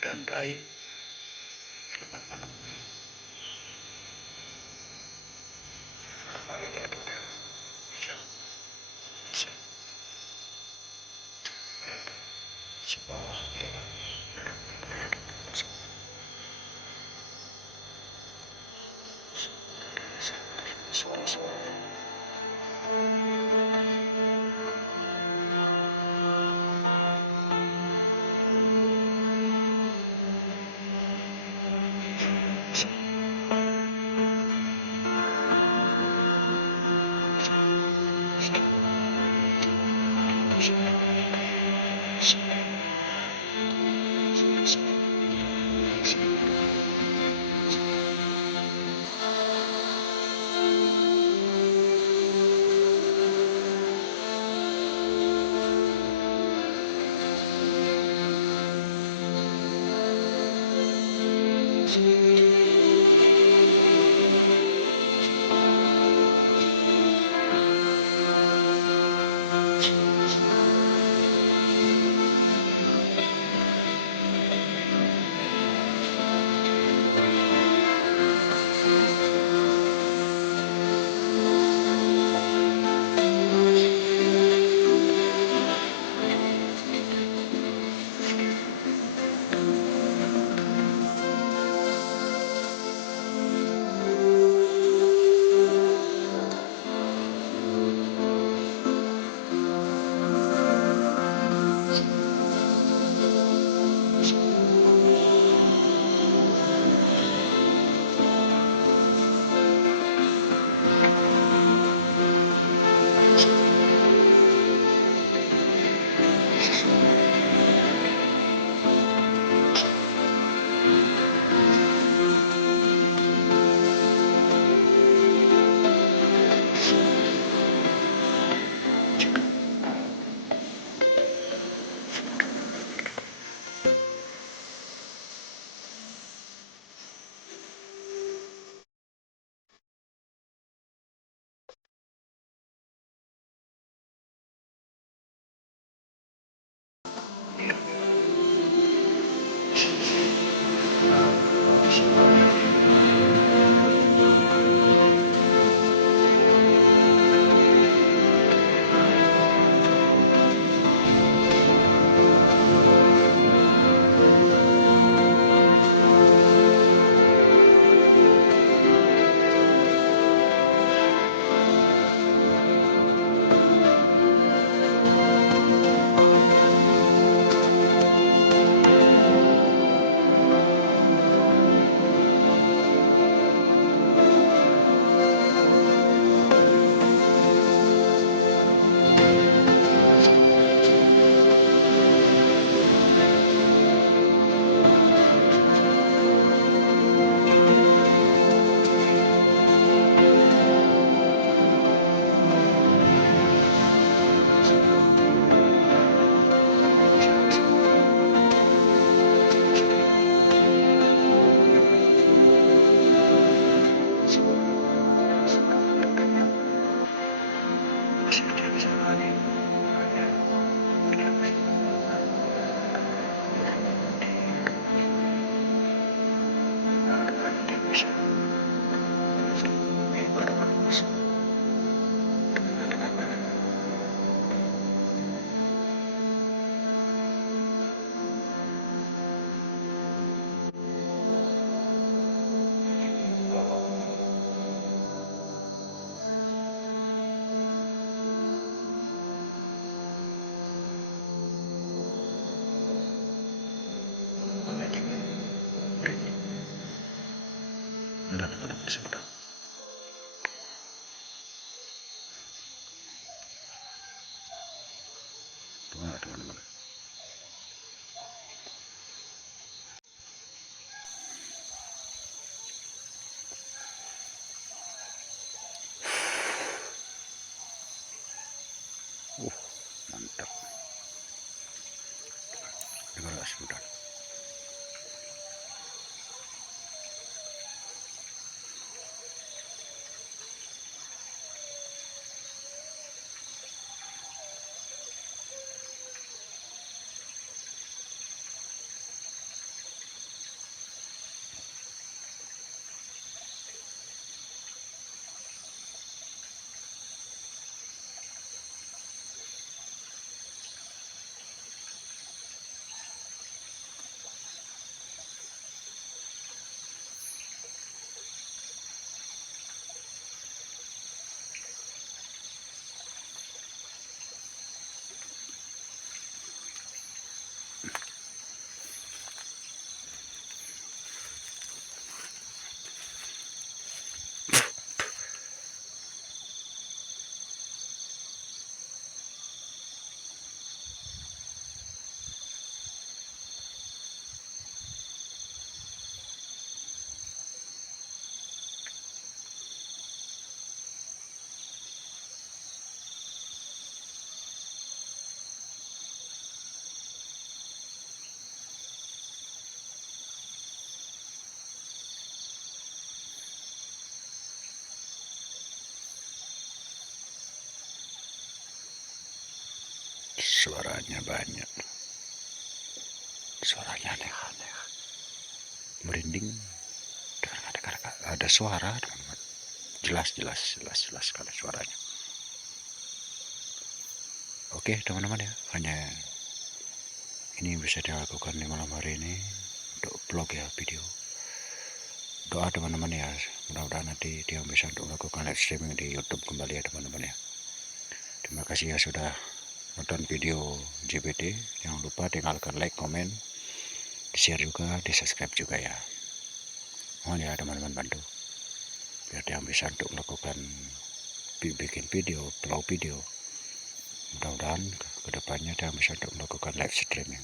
dan Rai. Sebentar. Teman-teman. Mantap. Dengar sebentar. Suaranya banyak. Suaranya aneh-aneh. Merinding. Dengar, ada suara, teman-teman. Jelas sekali suaranya. Oke, teman-teman ya. Hanya ini bisa dilakukan di malam hari ini untuk vlog ya, video. Doa teman-teman ya, mudah-mudahan nanti dia bisa untuk melakukan live streaming di YouTube kembali ya teman-teman ya. Terima kasih ya sudah nonton video JBT. Jangan lupa tinggalkan like, komen, share juga, di subscribe juga ya. Mohon ya teman-teman bantu biar dia bisa untuk melakukan bikin video, vlog video. Mudah-mudahan kedepannya dia bisa untuk melakukan live streaming.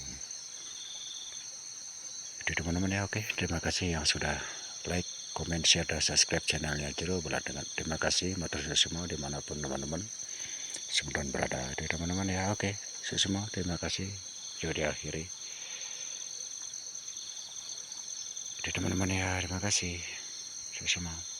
Jadi teman-teman ya, oke, terima kasih yang sudah like, komen, share, dan subscribe channelnya Jero Belah dengan terima kasih matur semua dimanapun teman-teman sedang berada. Jadi teman-teman ya, oke, semua terima kasih. Jadi diakhiri. Jadi teman-teman ya, terima kasih semua.